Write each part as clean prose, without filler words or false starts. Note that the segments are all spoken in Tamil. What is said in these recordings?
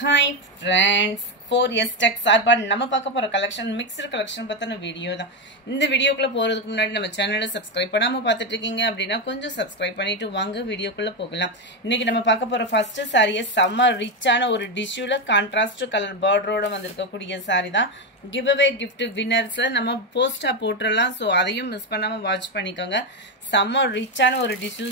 Hi friends, 4S Tech சார்பா நம்ம பார்க்க போற கலெக்ஷன் மிக்ஸ்டு கலெக்ஷன் பத்தின வீடியோ தான். இந்த வீடியோக்குள்ள போறதுக்கு முன்னாடி நம்ம சேனலை சப்ஸ்கிரைப் பண்ணாம பார்த்துட்டு இருக்கீங்க அப்படின்னா கொஞ்சம் சப்ஸ்கிரைப் பண்ணிட்டு வாங்க வீடியோக்குள்ள போகலாம். இன்னைக்கு நம்ம பார்க்க போற ஃபர்ஸ்ட் சாரியே செம்ம ரிச்சான ஒரு டிஷ்யூல கான்ட்ராஸ்ட் கலர் பார்டரோட வந்திருக்கக்கூடிய சாரி தான். கிவ் அவே கிஃப்ட் வின்னர்ஸ் நம்ம போஸ்டா போட்டுறலாம். ஸோ அதையும் மிஸ் பண்ணாம வாட்ச் பண்ணிக்கோங்க. செம்ம ரிச்சான ஒரு டிஷ்யூ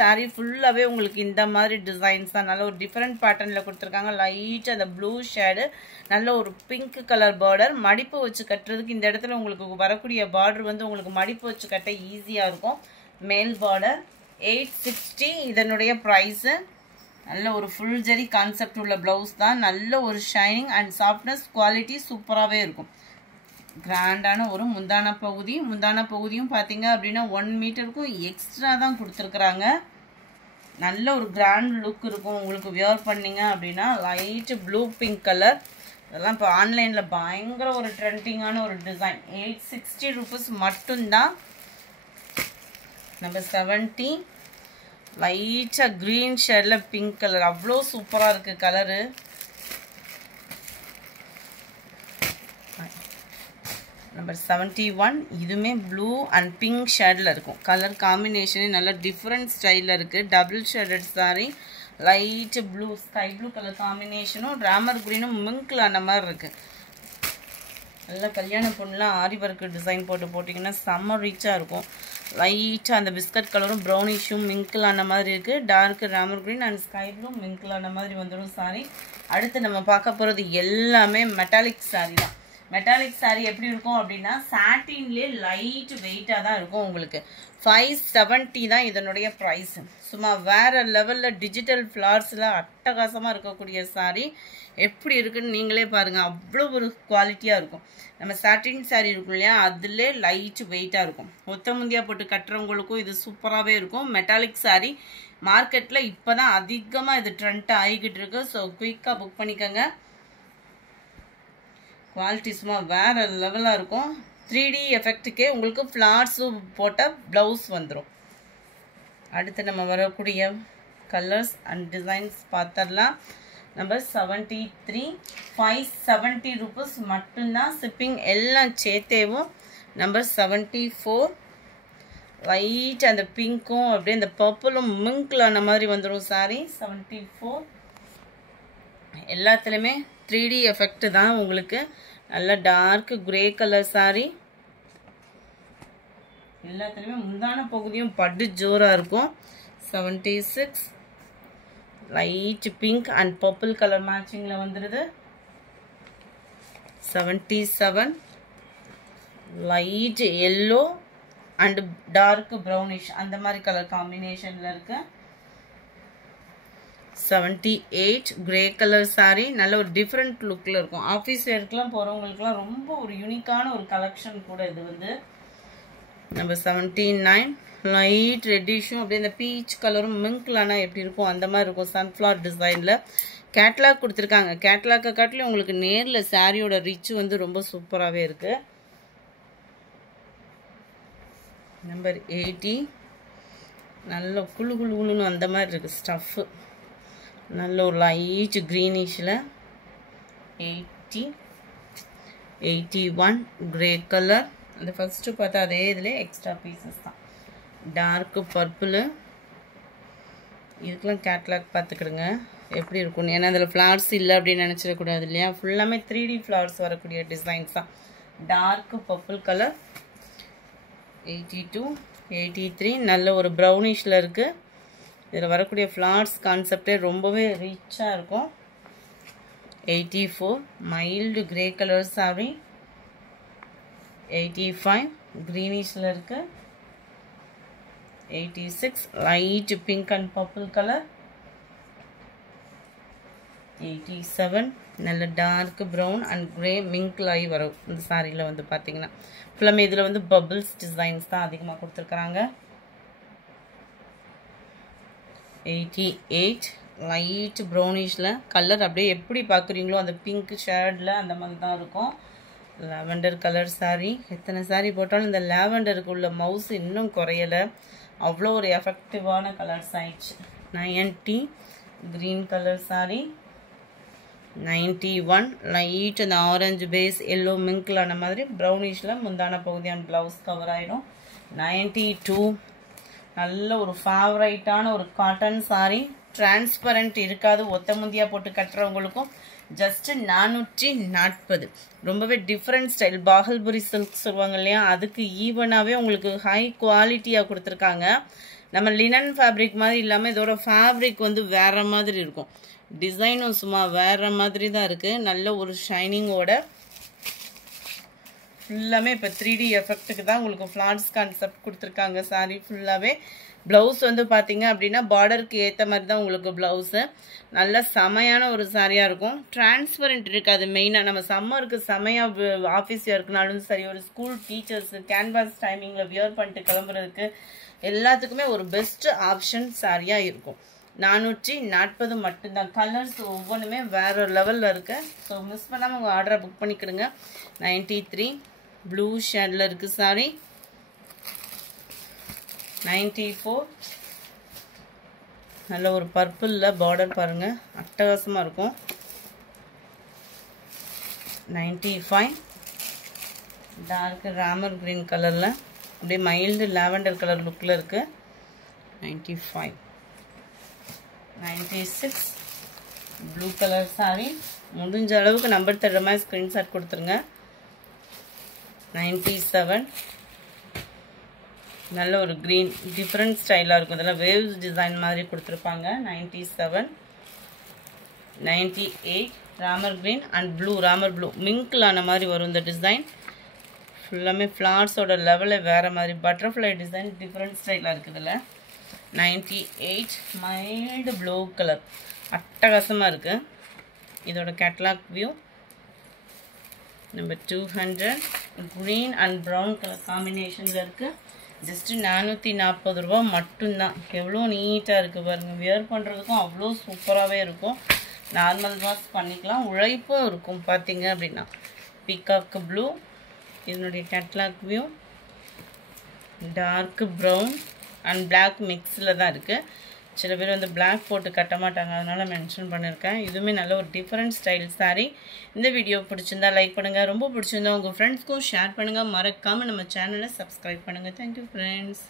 சாரி ஃபுல்லாவே உங்களுக்கு இந்த மாதிரி டிசைன்ஸ் தான். நல்ல ஒரு டிஃப்ரெண்ட் பேட்டர்ன்ல கொடுத்துருக்காங்க. லைட் அந்த ப்ளூ ஷேடு, நல்ல ஒரு பிங்க் கலர் பார்டர். மடிப்பு வச்சு கட்டுறதுக்கு இந்த இடத்துல உங்களுக்கு வரக்கூடிய பார்டர் வந்து உங்களுக்கு மடிப்பு வச்சு கட்ட ஈஸியா இருக்கும். மேல் பார்டர் 860 இதனுடைய பிரைஸ். நல்ல ஒரு ஃபுல் ஜெரி கான்செப்ட் உள்ள பிளவுஸ் தான். நல்ல ஒரு ஷைனிங் அண்ட் சாஃப்ட்னஸ் குவாலிட்டி சூப்பராகவே இருக்கும். கிராண்டான ஒரு முந்தான பகுதியும் பார்த்தீங்க அப்படின்னா 1 மீட்டருக்கும் எக்ஸ்ட்ரா தான் கொடுத்துருக்குறாங்க. நல்ல ஒரு கிராண்ட் லுக் இருக்கும் உங்களுக்கு வியர் பண்ணீங்க அப்படின்னா. லைட் ப்ளூ பிங்க் கலர், இதெல்லாம் இப்போ ஆன்லைனில் பயங்கர ஒரு ட்ரெண்டிங்கான ஒரு டிசைன். 860 rupees மட்டும்தான். நம்பர் 70 லைட்டாக க்ரீன் ஷேடில் பிங்க் கலர், அவ்வளோ சூப்பராக இருக்குது கலரு. நம்பர் 71 இதுவுமே ப்ளூ அண்ட் பிங்க் ஷேடில் இருக்கும். கலர் காம்பினேஷனே நல்ல டிஃப்ரெண்ட் ஸ்டைலில் இருக்குது. Double shaded sari, light blue sky blue colour காம்பினேஷனும் ராமர் க்ரீனும் மிங்கில் ஆன மாதிரி இருக்குது. நல்லா கல்யாண பொண்ணுலாம் ஆரி ஒர்க்கு டிசைன் போட்டிங்கன்னா செம்ம ரீச்சாக இருக்கும். லைட்டாக அந்த பிஸ்கட் கலரும் ப்ரௌனிஷும் மிங்கில் ஆன மாதிரி இருக்குது. டார்க் ராமர் green and sky blue mingle ஆன மாதிரி வந்துடும் சாரி. அடுத்து நம்ம பார்க்க போகிறது எல்லாமே மெட்டாலிக் சாரி தான். மெட்டாலிக் சாரி எப்படி இருக்கும் அப்படின்னா சாட்டின்லேயே லைட் வெயிட்டாக தான் இருக்கும். உங்களுக்கு 570 தான் இதனுடைய ப்ரைஸ். சும்மா வேறு லெவலில் டிஜிட்டல் ஃப்ளார்ஸில் அட்டகாசமாக இருக்கக்கூடிய சாரி. எப்படி இருக்குன்னு நீங்களே பாருங்கள். அவ்வளோ ஒரு குவாலிட்டியாக இருக்கும். நம்ம சாட்டின் சாரி இருக்கும் இல்லையா, அதுலேயே லைட் வெயிட்டாக இருக்கும். ஒத்த முந்தியா போட்டு கட்டுறவங்களுக்கும் இது சூப்பராகவே இருக்கும். மெட்டாலிக் சாரி மார்க்கெட்டில் இப்போ தான் அதிகமாக இது ட்ரெண்ட் ஆகிக்கிட்டு இருக்கு. ஸோ குயிக்காக புக் பண்ணிக்கோங்க. குவாலிட்டி சும்மா வேறு லெவலாக இருக்கும். 3D எஃபெக்ட்டுக்கே உங்களுக்கு ஃப்ளார்ஸும் போட்ட ப்ளவுஸ் வந்துடும். அடுத்து நம்ம வரக்கூடிய கலர்ஸ் அண்ட் டிசைன்ஸ் பார்த்துடலாம். நம்பர் 73 570 rupees மட்டும்தான். ஷிப்பிங் எல்லாம் சேர்த்தேவும். நம்பர் 74 லைட் அந்த பிங்க்கும் அப்படியே அந்த பர்பிளும் மிங்கில் ஆன மாதிரி வந்துடும் சாரி. 74 எல்லாத்துலேயுமே 3D எஃபெக்ட் தான் உங்களுக்கு. நல்ல டார்க் கிரே கலர் சாரி. எல்லாத்துலேயுமே முந்தான பகுதியும் பட்டு ஜோராக இருக்கும். 76 light pink and purple colour மேட்சிங்கில் வந்துடுது. 77 light yellow and dark brownish அந்த மாதிரி கலர் காம்பினேஷனில் இருக்கு. 78 கிரே கலர் சாரி. நல்ல ஒரு டிஃப்ரெண்ட் லுக்கில் இருக்கும். ஆஃபீஸ் வேர்க்கெலாம் போகிறவங்களுக்குலாம் ரொம்ப ஒரு யூனிக்கான ஒரு கலெக்ஷன் கூட இது வந்து. நம்பர் 79 லைட் ரெட்டிஷும் அப்படியே இந்த பீச் கலரும் மிங்க்லானா எப்படி இருக்கும் அந்த மாதிரி இருக்கும். சன்ஃப்ளவர் டிசைனில் கேட்லாக் கொடுத்துருக்காங்க. கேட்லாக்கை காட்டிலும் உங்களுக்கு நேரில் சாரியோட ரிச் வந்து ரொம்ப சூப்பராகவே இருக்குது. நம்பர் 80 நல்ல குழுன்னு அந்த மாதிரி இருக்குது ஸ்டஃப்பு. நல்ல ஒரு லைட் க்ரீனிஷில். 80 81 கிரே கலர். அந்த ஃபர்ஸ்ட்டு பார்த்தா அதே இதில் எக்ஸ்ட்ரா பீசஸ் தான். Dark purple. இதுக்கெலாம் கேட்லாக் பார்த்துக்கிடுங்க எப்படி இருக்கும். ஏன்னா அதில் ஃப்ளார்ஸ் இல்லை அப்படின்னு நினச்சிடக்கூடாது இல்லையா. ஃபுல்லாமே 3D ஃப்ளார்ஸ் வரக்கூடிய டிசைன்ஸ் தான். Dark purple colour. 82 83 நல்ல ஒரு ப்ரௌனிஷில் இருக்குது. இதில் வரக்கூடிய ஃப்ளார்ஸ் கான்செப்டே ரொம்பவே ரிச்சாக இருக்கும். 84 மைல்டு கிரே கலர் சாரி. 85 க்ரீனிஷில் இருக்கு. 86 light pink and purple colour. 87 நல்ல dark brown and grey mingle ஆகி வரும் இந்த சாரியில் வந்து பார்த்தீங்கன்னா. ஃபுல்லாமே இதில் வந்து பபிள்ஸ் டிசைன்ஸ் தான் அதிகமாக கொடுத்துருக்குறாங்க. 88 லைட் ப்ரௌனிஷில் கலர் அப்படியே எப்படி பார்க்குறீங்களோ அந்த பிங்க் ஷேடில் அந்த மாதிரி தான் இருக்கும். Lavender colour sorry. எத்தனை சாரி போட்டாலும் இந்த லாவெண்டருக்கு உள்ள மவுஸ் இன்னும் குறையலை. அவ்வளோ ஒரு எஃபெக்டிவான கலர்ஸ் ஆயிடுச்சு. 90 க்ரீன் கலர் சாரி. 91 லைட் அந்த ஆரஞ்சு பேஸ் எல்லோ மிங்க்ல ஆன மாதிரி ப்ரௌனிஷில் முந்தான பகுதி அண்ட் ப்ளவுஸ் கவர் ஆகிடும். 92 நல்ல ஒரு ஃபேவரைட்டான ஒரு காட்டன் சாரீ. டிரான்ஸ்பரண்ட் இருக்காது, ஒத்த முந்தியாக போட்டு கட்டுறவங்களுக்கும் ஜஸ்ட் 440. ரொம்பவே டிஃப்ரெண்ட் ஸ்டைல், பாகல்புரி சில்க் சொல்லுவாங்க இல்லையா, அதுக்கு ஈவனாகவே உங்களுக்கு ஹை குவாலிட்டியாக கொடுத்துருக்காங்க. நம்ம லினன் ஃபேப்ரிக் மாதிரி இல்லாமல் இதோட ஃபேப்ரிக் வந்து வேற மாதிரி இருக்கும். டிசைனும் சும்மா வேற மாதிரி தான் இருக்குது. நல்ல ஒரு ஷைனிங்கோட ஃபுல்லாமே இப்போ 3D எஃபெக்ட்டுக்கு தான் உங்களுக்கு ஃப்ளாட்ஸ் கான்செப்ட் கொடுத்துருக்காங்க சாரீ ஃபுல்லாகவே. ப்ளவுஸ் வந்து பார்த்தீங்க அப்படின்னா பார்டருக்கு ஏற்ற மாதிரி தான் உங்களுக்கு ப்ளவுஸு. நல்ல செமையான ஒரு சாரியாக இருக்கும். டிரான்ஸ்பரண்ட் இருக்காது. மெயினாக நம்ம சம்மருக்கு செமையாக ஆஃபீஸ் இருக்குனாலும் சரி, ஒரு ஸ்கூல் டீச்சர்ஸு கேன்வாஸ் டைமிங்கில் வியர் பண்ணிட்டு கிளம்புறதுக்கு எல்லாத்துக்குமே ஒரு பெஸ்ட் ஆப்ஷன் சாரியாக இருக்கும். 440 மட்டும்தான். கலர்ஸ் ஒவ்வொன்றுமே வேறு லெவலில் இருக்குது. ஸோ மிஸ் பண்ணாமல் உங்கள் ஆர்டரை புக் பண்ணிக்கிடுங்க. 93 ப்ளூ ஷேடில் இருக்குது சாரி. 94 நல்ல ஒரு பர்பிளில் பார்டர் பாருங்கள், அட்டகாசமாக இருக்கும். 95 டார்க் ராமர் கிரீன் கலரில் அப்படியே மைல்டு லாவெண்டர் கலர் லுக்கில் இருக்குது. 95 96 ப்ளூ கலர் சாரி. முடிஞ்ச அளவுக்கு நம்பர் தர்ற மாதிரி ஸ்க்ரீன்ஷாட் கொடுத்துருங்க. 97 நல்ல ஒரு க்ரீன் டிஃப்ரெண்ட் ஸ்டைலாக இருக்கும். இதெல்லாம் வேவ்ஸ் டிசைன் மாதிரி கொடுத்துருப்பாங்க. 97 98 Ramar green and blue, Ramar blue மிங்க்ல ஆன மாதிரி வரும் இந்த டிசைன். ஃபுல்லாமே ஃப்ளார்ஸோட லெவலில் வேறு மாதிரி பட்டர்ஃப்ளை டிசைன் டிஃப்ரெண்ட் ஸ்டைலாக இருக்குது இதில். 98 மைல்டு ப்ளூ கலர் அட்டகாசமாக இருக்குது. இதோட catalogue view. Number 200 green and brown colour காம்பினேஷனில் இருக்குது. ஜஸ்ட்டு 440 ரூபா மட்டும்தான். எவ்வளோ நீட்டாக இருக்குது பாருங்கள். வியர் பண்ணுறதுக்கும் அவ்வளோ சூப்பராகவே இருக்கும். நார்மல் வாஷ் பண்ணிக்கலாம், உழைப்பும் இருக்கும் பார்த்தீங்க அப்படின்னா. பீகாக் ப்ளூ இதனுடைய catalogue view. Dark brown and black மிக்ஸில் தான் இருக்குது. சில பேர் வந்து பிளாக் போட்டு கட்ட மாட்டாங்க, அதனால் மென்ஷன் பண்ணியிருக்கேன். இதுவுமே நல்ல ஒரு டிஃப்ரெண்ட் ஸ்டைல் சாரீ. இந்த வீடியோ பிடிச்சிருந்தா லைக் பண்ணுங்கள், ரொம்ப பிடிச்சிருந்தா உங்கள் ஃப்ரெண்ட்ஸ்க்கும் ஷேர் பண்ணுங்கள். மறக்காமல் நம்ம சேனலை சப்ஸ்கிரைப் பண்ணுங்கள். Thank you friends.